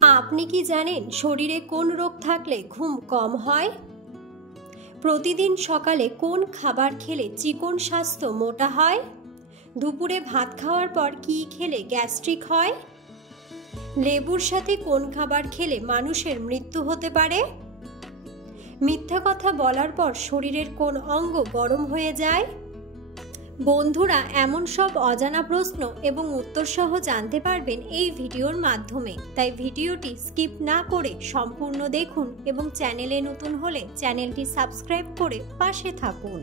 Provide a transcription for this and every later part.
আপনি কি জানেন শরীরে কোন রোগ থাকলে ঘুম কম হয়? প্রতিদিন সকালে কোন খাবার খেলে চিকন স্বাস্থ্য মোটা হয়? দুপুরে ভাত খাওয়ার পর কি খেলে গ্যাস্ট্রিক হয়? লেবুর সাথে কোন খাবার খেলে মানুষের মৃত্যু হতে পারে? মিথ্যা কথা বলার পর শরীরের কোন অঙ্গ গরম হয়ে যায়? বন্ধুরা, এমন সব অজানা প্রশ্ন এবং উত্তর সহ জানতে পারবেন এই ভিডিওর মাধ্যমে, তাই ভিডিওটি স্কিপ না করে সম্পূর্ণ দেখুন এবং চ্যানেলে নতুন হলে চ্যানেলটি সাবস্ক্রাইব করে পাশে থাকুন।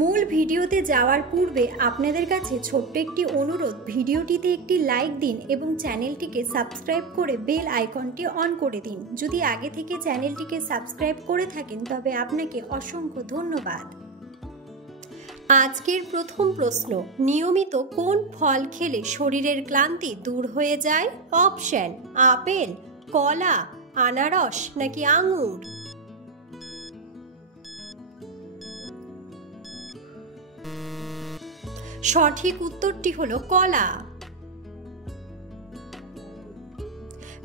মূল ভিডিওতে যাওয়ার পূর্বে আপনাদের কাছে ছোট্ট একটি অনুরোধ, ভিডিওটিতে একটি লাইক দিন এবং চ্যানেলটিকে সাবস্ক্রাইব করে বেল আইকনটি অন করে দিন। যদি আগে থেকে চ্যানেলটিকে সাবস্ক্রাইব করে থাকেন তবে আপনাকে অসংখ্য ধন্যবাদ। আজকের প্রথম প্রশ্ন, নিয়মিত কোন ফল খেলে শরীরের ক্লান্তি দূর হয়ে যায়? অপশন: আপেল, কলা, আনারস নাকি আঙুর? সঠিক উত্তরটি হলো কলা।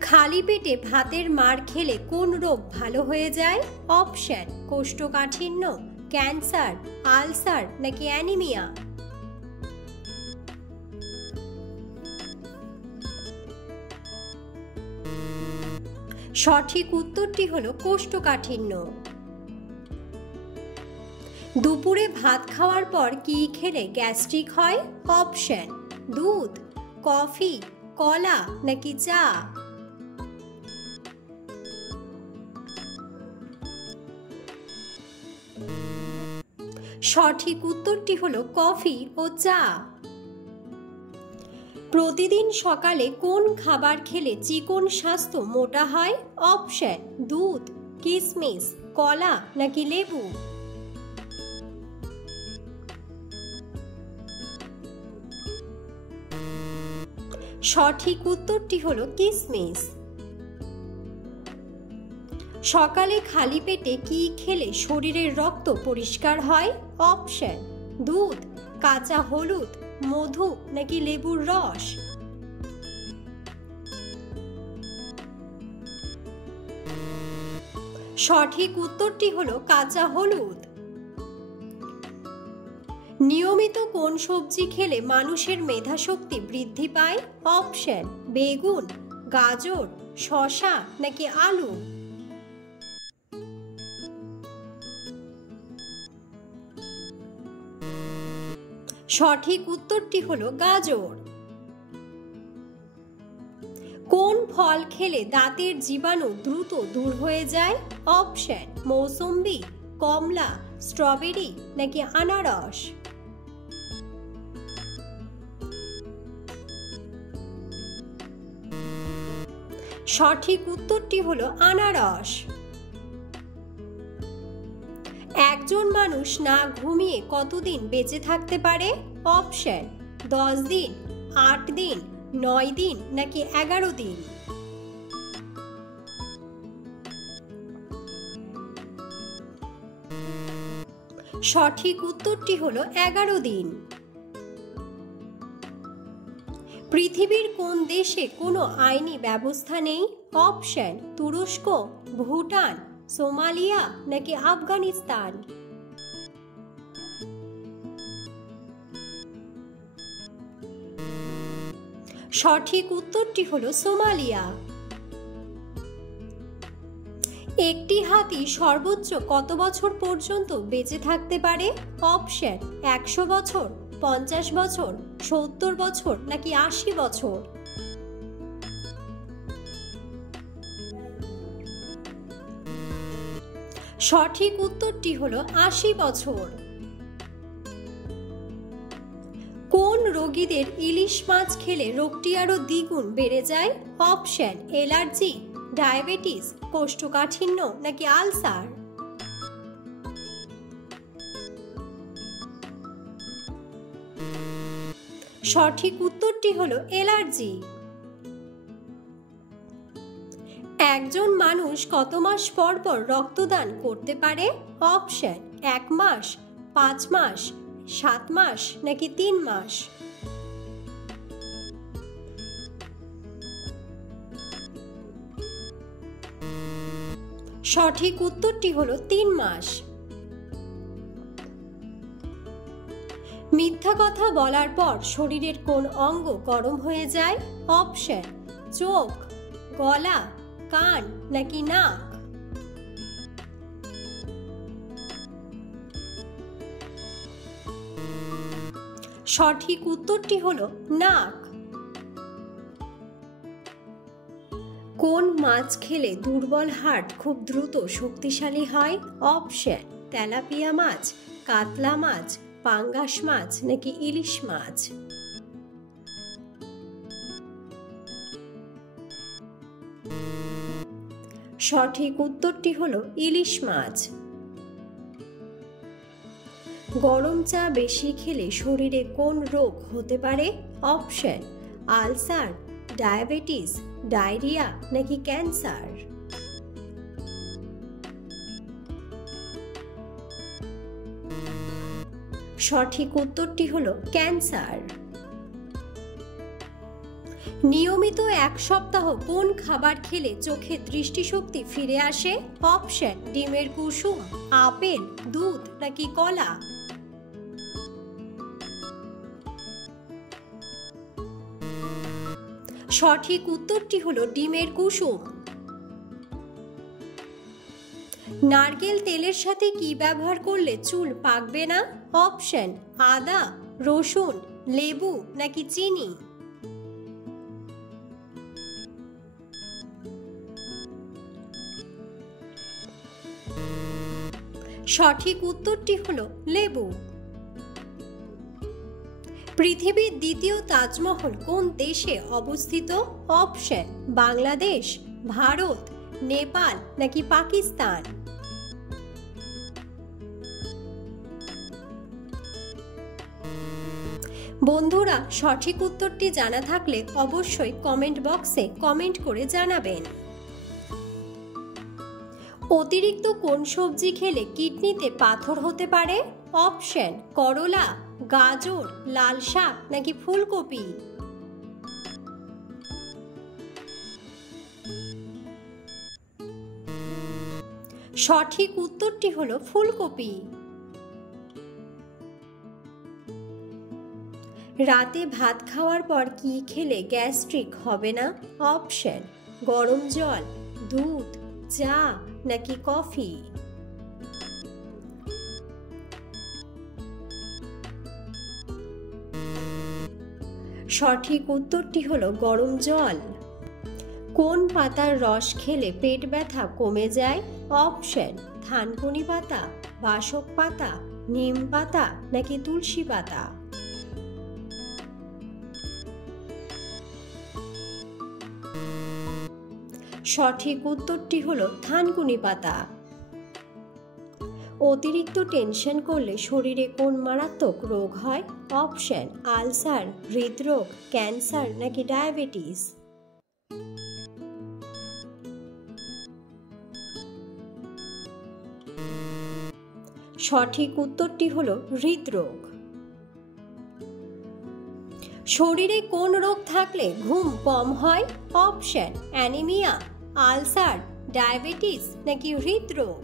খালি পেটে ভাতের মার খেলে কোন রোগ ভালো হয়ে যায়? অপশন: কোষ্ঠকাঠিন্য, ক্যান্সার, আলসার নাকি অ্যানিমিয়া? সঠিক উত্তরটি হলো কোষ্ঠকাঠিন্য। দুপুরে ভাত খাওয়ার পর কি খেলে গ্যাস্ট্রিক হয়? অপশন: দুধ, কফি, কলা নাকি চা? সঠিক উত্তরটি হলো কফি ও চা। প্রতিদিন সকালে কোন খাবার খেলে চিকন স্বাস্থ্য মোটা হয়? অপশন: দুধ, কিশমিশ, কলা নাকি লেবু? সঠিক উত্তরটি হলো কিশমিশ। সকালে খালি পেটে কি খেলে শরীরের রক্ত পরিষ্কার হয়? অপশন: দুধ, কাঁচা হলুদ, মধু নাকি লেবুর রস? সঠিক উত্তরটি হলো কাঁচা হলুদ। নিয়মিত কোন সবজি খেলে মানুষের মেধাশক্তি বৃদ্ধি পায়? অপশন: বেগুন, গাজর, শসা নাকি আলু? সঠিক উত্তরটি হলো গাজর। কোন ফল খেলে দাঁতের জীবাণু দ্রুত দূর হয়ে যায়? অপশন: মৌসুম্বি, কমলা, স্ট্রবেরি নাকি আনারস? সঠিক উত্তরটি হলো আনারস। একজন মানুষ না ঘুমিয়ে কতদিন বেঁচে থাকতে পারে? অপশন: 10 দিন, 8 দিন, 9 দিন নাকি 11 দিন? সঠিক উত্তরটি হলো 11 দিন। পৃথিবীর কোন দেশে কোনো আইনি ব্যবস্থা নেই? অপশন: তুরস্ক, ভুটান, সোমালিয়া নাকি আফগানিস্তান? সঠিক উত্তরটি হলো সোমালিয়া। একটি হাতি সর্বোচ্চ কত বছর পর্যন্ত বেঁচে থাকতে পারে? অপশন: 100 বছর, 50 বছর, 70 বছর নাকি 80 বছর? সঠিক উত্তরটি হলো 80 বছর। কোন রোগীদের ইলিশ মাছ খেলে রোগটি আরো দ্বিগুণ বেড়ে যায়? অপশন: অ্যালার্জি, ডায়াবেটিস, কোষ্ঠকাঠিন্য নাকি আলসার? সঠিক উত্তরটি হলো অ্যালার্জি। একজন মানুষ কত মাস পর পর রক্তদান করতে পারে? অপশন: 1 মাস, 5 মাস, 7 মাস নাকি 3 মাস? সঠিক উত্তরটি হলো 3 মাস। মিথ্যা কথা বলার পর শরীরের কোন অঙ্গ গরম হয়ে যায়? অপশন: চোখ, গলা, কান নাকি নাক। সঠিক উত্তরটি হলো নাক। কোন মাছ খেলে দুর্বল হাড় খুব দ্রুত শক্তিশালী হয়? অপশন: তেলাপিয়া মাছ, কাতলা মাছ, পাঙ্গাস মাছ নাকি ইলিশ মাছ। সঠিক উত্তরটি হলো ইলিশ মাছ। গরম চা বেশি খেলে শরীরে কোন রোগ হতে পারে? অপশন: আলসার, ডায়াবেটিস, ডায়রিয়া নাকি ক্যান্সার। সঠিক উত্তরটি হলো ক্যান্সার। নিয়মিত 1 সপ্তাহ কোন খাবার খেলে চোখের দৃষ্টিশক্তি ফিরে আসে? অপশন: ডিমের কুসুম, আপেল, দুধ নাকি কলা। সঠিক উত্তরটি হলো ডিমের কুসুম। নারকেল তেলের সাথে কি ব্যবহার করলে চুল পাকবে না? অপশন: আদা, রসুন, লেবু নাকি চিনি। সঠিক উত্তরটি হলো লেবু। পৃথিবীর দ্বিতীয় তাজমহল কোন দেশে অবস্থিত? অপশন: বাংলাদেশ, ভারত, নেপাল নাকি পাকিস্তান। বন্ধুরা, সঠিক উত্তরটি জানা থাকলে অবশ্যই কমেন্ট বক্সে কমেন্ট করে জানাবেন। অতিরিক্ত কোন সবজি খেলে কিডনিতে পাথর হতে পারে? অপশন: করলা, গাজর, লাল শাক নাকি ফুলকপি। সঠিক উত্তরটি হলো ফুলকপি। রাতে ভাত খাওয়ার পর কি খেলে গ্যাস্ট্রিক হবে না? অপশন: গরম জল, দুধ, চা নাকি কফি। সঠিক উত্তরটি হলো গরম জল। কোন পাতার রস খেলে পেট ব্যথা কমে যায়? অপশন: থানকুনি পাতা, বাসক পাতা, নিম পাতা নাকি তুলসী পাতা। সঠিক উত্তরটি হলো থানকুনি পাতা। অতিরিক্ত টেনশন করলে শরীরে কোন মারাত্মক রোগ হয়? অপশন: আলসার, হৃদরোগ, ক্যান্সার নাকি ডায়াবেটিস। সঠিক উত্তরটি হলো হৃদরোগ। শরীরে কোন রোগ থাকলে ঘুম কম হয়? অপশন: অ্যানিমিয়া, আলসার, ডায়াবেটিস নাকি হৃদরোগ।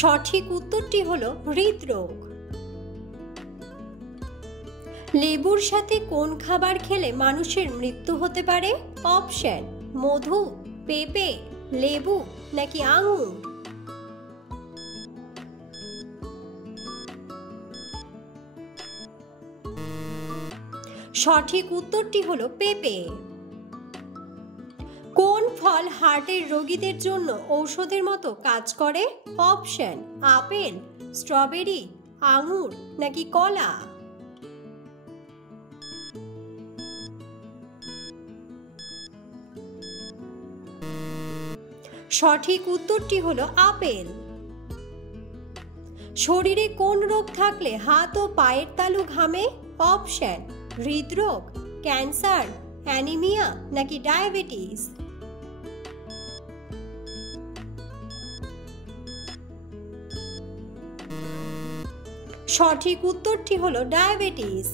সঠিক উত্তরটি হলো হৃদরোগ। লেবুর সাথে কোন খাবার খেলে মানুষের মৃত্যু হতে পারে? অপশন: মধু, পেঁপে, লেবু নাকি আঙুর। সঠিক উত্তরটি হলো পেঁপে। কোন ফল হার্টের রোগীদের জন্য ঔষধের মতো কাজ করে? অপশন: আপেল, স্ট্রবেরি, আঙুর নাকি কলা। সঠিক উত্তরটি হলো আপেল। শরীরে কোন রোগ থাকলে হাত ও পায়ের তালু ঘামে? অপশন: হৃদরোগ, ক্যান্সার, অ্যানিমিয়া নাকি ডায়াবেটিস। সঠিক উত্তরটি হলো ডায়াবেটিস।